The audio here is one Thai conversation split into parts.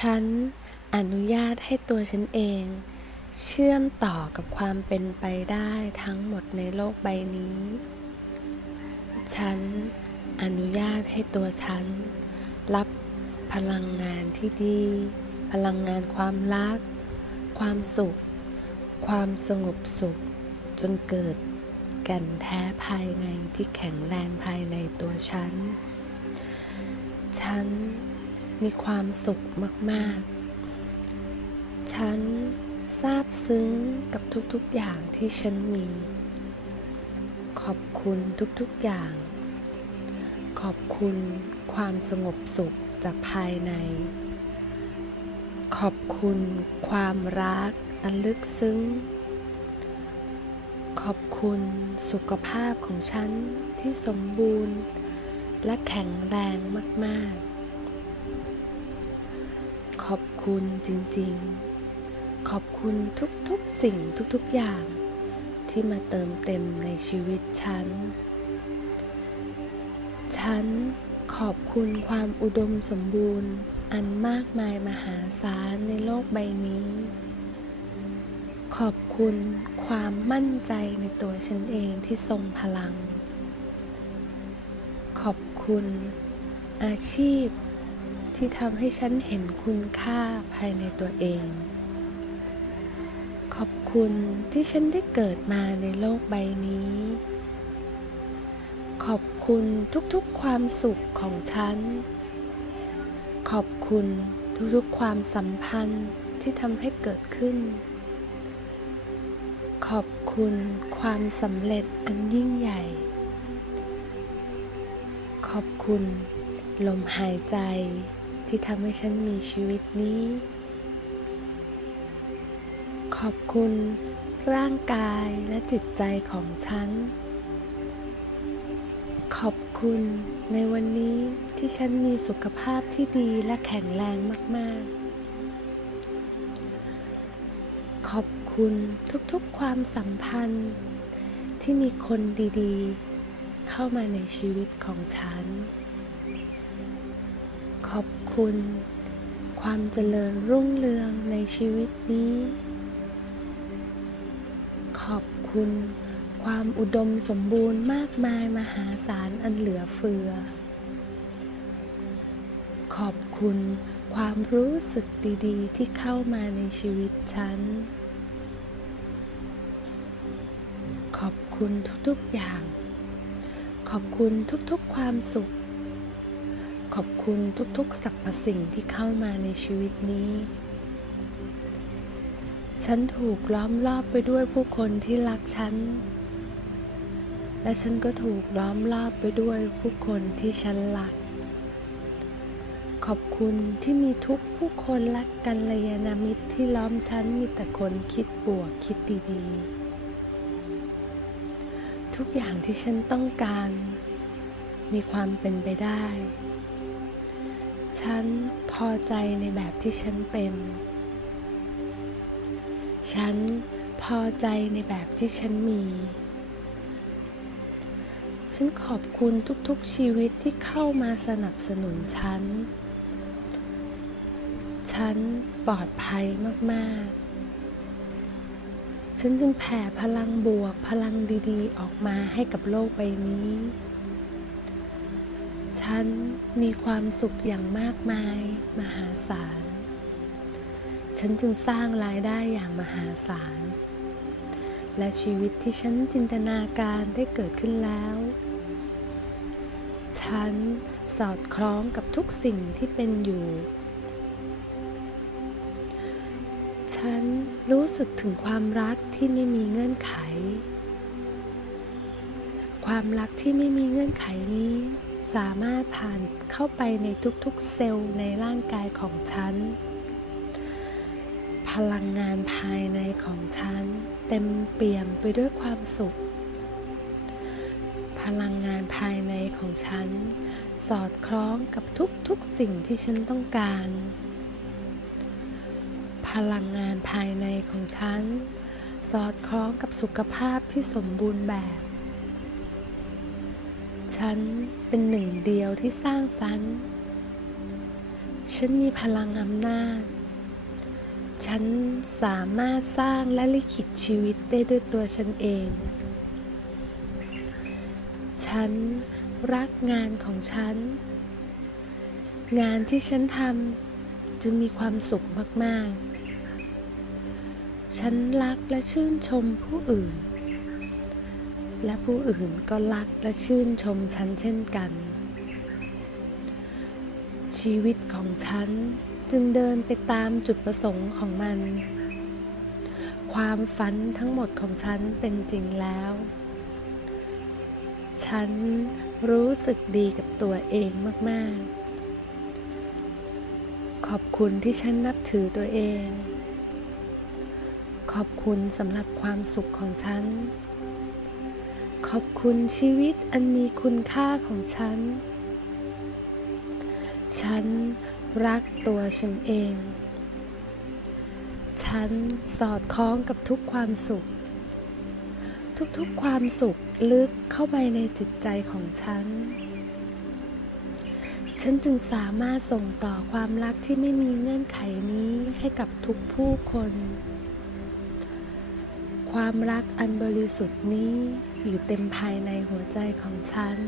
ฉันอนุญาตให้ตัวฉันเอง เชื่อมต่อกับความเป็นไปได้ทั้งหมดในโลกใบนี้ ฉันอนุญาตให้ตัวฉัน รับพลังงานที่ดี พลังงานความรัก ความสุข ความสงบสุข จนเกิดแก่นแท้ภายในที่แข็งแรงภายในตัวฉัน ฉัน มีความสุขมาก ๆ ฉันซาบซึ้งกับทุก ๆ อย่างที่ฉันมี ขอบคุณทุก ๆ อย่าง ขอบคุณความสงบสุขจากภายใน ขอบคุณความรักอันลึกซึ้ง ขอบคุณสุขภาพของฉันที่สมบูรณ์และแข็งแรงมาก ๆ ขอบคุณจริงๆ ขอบคุณทุกๆสิ่งทุกๆอย่าง ที่มาเติมเต็มในชีวิตฉัน ฉันขอบคุณความอุดมสมบูรณ์ อันมากมายมหาศาลในโลกใบนี้ ขอบคุณความมั่นใจในตัวฉันเองที่ทรงพลัง ขอบคุณอาชีพ ที่ทำให้ฉันเห็นคุณค่าภายในตัวเอง ขอบคุณที่ฉันได้เกิดมาในโลกใบนี้ ขอบคุณทุกๆความสุขของฉัน ขอบคุณทุกๆความสัมพันธ์ที่ทำให้เกิดขึ้น ขอบคุณความสำเร็จอันยิ่งใหญ่ ขอบคุณลมหายใจ ที่ทำให้ฉันมีชีวิตนี้ ขอบคุณร่างกายและจิตใจของฉัน ขอบคุณในวันนี้ที่ฉันมีสุขภาพที่ดีและแข็งแรงมาก ๆ ขอบคุณทุกๆความสัมพันธ์ที่มีคนดีๆ เข้ามาในชีวิตของฉัน ขอบ คุณ ความเจริญรุ่งเรืองในชีวิตนี้ ขอบคุณ ความอุดมสมบูรณ์มากมายมหาศาลอันเหลือเฟือ ขอบคุณ ความรู้สึกดี ๆ ที่เข้ามาในชีวิตฉัน ขอบคุณทุก ๆ อย่าง ขอบคุณทุก ๆ ความสุข ขอบคุณทุกๆสรรพสิ่งที่เข้ามาในชีวิตนี้ ฉันถูกล้อมรอบไปด้วยผู้คนที่รักฉัน และฉันก็ถูกล้อมรอบไปด้วยผู้คนที่ฉันรัก ขอบคุณที่มีทุกผู้คนและกัลยาณมิตรที่ล้อมฉันมีแต่คนคิดบวกคิดดีๆ ทุกอย่างที่ฉันต้องการมีความเป็นไปได้ ฉันพอใจในแบบที่ฉันเป็น ฉันพอใจในแบบที่ฉันมี ฉันขอบคุณทุกๆชีวิตที่เข้ามาสนับสนุนฉัน ฉันปลอดภัยมากๆ ฉันจึงแผ่พลังบวกพลังดีๆ ออกมาให้กับโลกใบนี้ ฉันมีความสุขอย่างมากมายมหาศาล ฉันจึงสร้างรายได้อย่างมหาศาล และชีวิตที่ฉันจินตนาการได้เกิดขึ้นแล้ว ฉันสอดคล้องกับทุกสิ่งที่เป็นอยู่ ฉันรู้สึกถึงความรักที่ไม่มีเงื่อนไข ความรักที่ไม่มีเงื่อนไขนี้ สามารถผ่านเข้าไปในทุกๆเซลล์ในร่างกายของฉัน พลังงานภายในของฉัน เต็มเปี่ยมไปด้วยความสุข พลังงานภายในของฉัน สอดคล้องกับทุกๆสิ่งที่ฉันต้องการ พลังงานภายในของฉัน สอดคล้องกับสุขภาพที่สมบูรณ์แบบ ฉันเป็นหนึ่งเดียวที่สร้างสรรค์ ฉันมีพลังอำนาจ ฉันสามารถสร้างและลิขิตชีวิตได้ด้วยตัวฉันเอง ฉันรักงานของฉัน งานที่ฉันทำจึงมีความสุขมาก ๆ ฉันรักและชื่นชมผู้อื่น และผู้อื่นก็รักและชื่นชมฉันเช่นกัน ชีวิตของฉันจึงเดินไปตามจุดประสงค์ของมัน ความฝันทั้งหมดของฉันเป็นจริงแล้ว ฉันรู้สึกดีกับตัวเองมาก ๆ ขอบคุณที่ฉันนับถือตัวเอง ขอบคุณสำหรับความสุขของฉัน ขอบคุณชีวิตอันมีคุณค่าของฉัน ฉันรักตัวฉันเอง ฉันสอดคล้องกับทุกความสุข ทุกๆความสุขลึกเข้าไปในจิตใจของฉัน ฉันจึงสามารถส่งต่อความรักที่ไม่มีเงื่อนไขนี้ให้กับทุกผู้คน ความรักอันบริสุทธิ์นี้อยู่เต็มภายในหัวใจของฉัน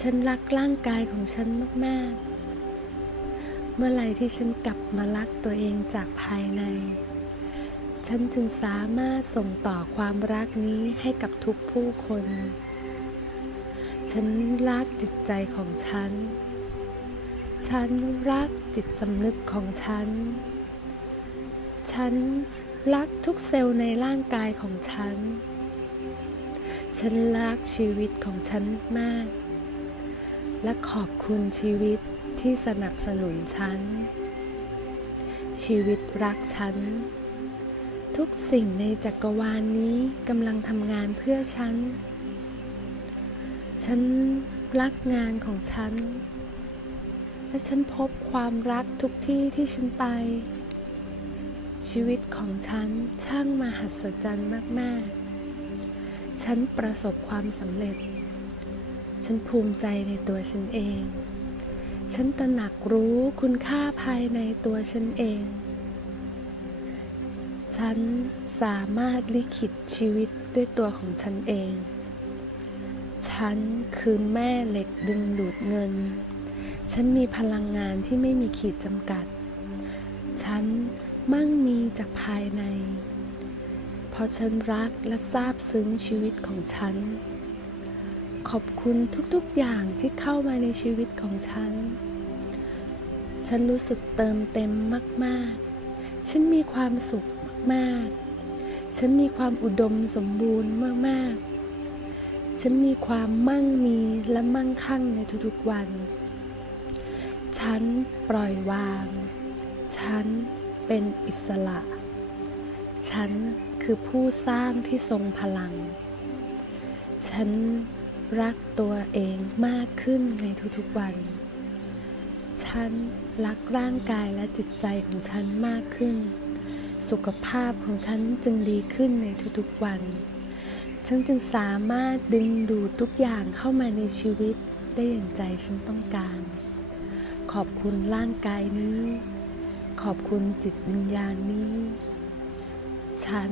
ฉันรักร่างกายของฉันมาก ๆ เมื่อไหร่ที่ฉันกลับมารักตัวเองจากภายใน ฉันจึงสามารถส่งต่อความรักนี้ให้กับทุกผู้คน ฉันรักจิตใจของฉัน ฉันรักจิตสำนึกของฉัน ฉัน รักทุกเซลล์ในร่างกายของฉัน ฉันรักชีวิตของฉันมาก และขอบคุณชีวิตที่สนับสนุนฉัน ชีวิตรักฉัน ทุกสิ่งในจักรวาลนนี้กำลังทำงานเพื่อฉัน ฉันรักงานของฉัน และฉันพบความรักทุกที่ที่ฉันไป ชีวิตของฉันช่างมหัศจรรย์มาก ๆ ฉันประสบความสำเร็จ ฉันภูมิใจในตัวฉันเอง ฉันตระหนักรู้คุณค่าภายในตัวฉันเอง ฉันสามารถลิขิตชีวิตด้วยตัวของฉันเอง ฉันคือแม่เหล็กดึงดูดเงิน ฉันมีพลังงานที่ไม่มีขีดจำกัด ฉัน มั่งมีจากภายใน เพราะฉันรักและซาบซึ้งชีวิตของฉัน ขอบคุณทุกๆอย่างที่เข้ามาในชีวิตของฉัน ฉันรู้สึกเติมเต็มมากๆ ฉันมีความสุขมากๆ ฉันมีความอุดมสมบูรณ์มากๆฉันมีความมั่งมีและมั่งคั่งในทุกๆวัน ฉันปล่อยวาง ฉัน เป็นอิสระ ฉันคือผู้สร้างที่ทรงพลัง ฉันรักตัวเองมากขึ้นในทุกๆวัน ฉันรักร่างกายและจิตใจของฉันมากขึ้น สุขภาพของฉันจึงดีขึ้นในทุกๆวัน ฉันจึงสามารถดึงดูดทุกอย่างเข้ามาในชีวิตได้อย่างใจฉันต้องการ ขอบคุณร่างกายนี้ ขอบคุณจิตวิญญาณนี้ ฉัน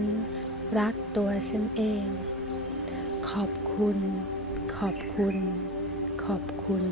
รักตัวฉันเอง ขอบคุณ ขอบคุณ ขอบคุณ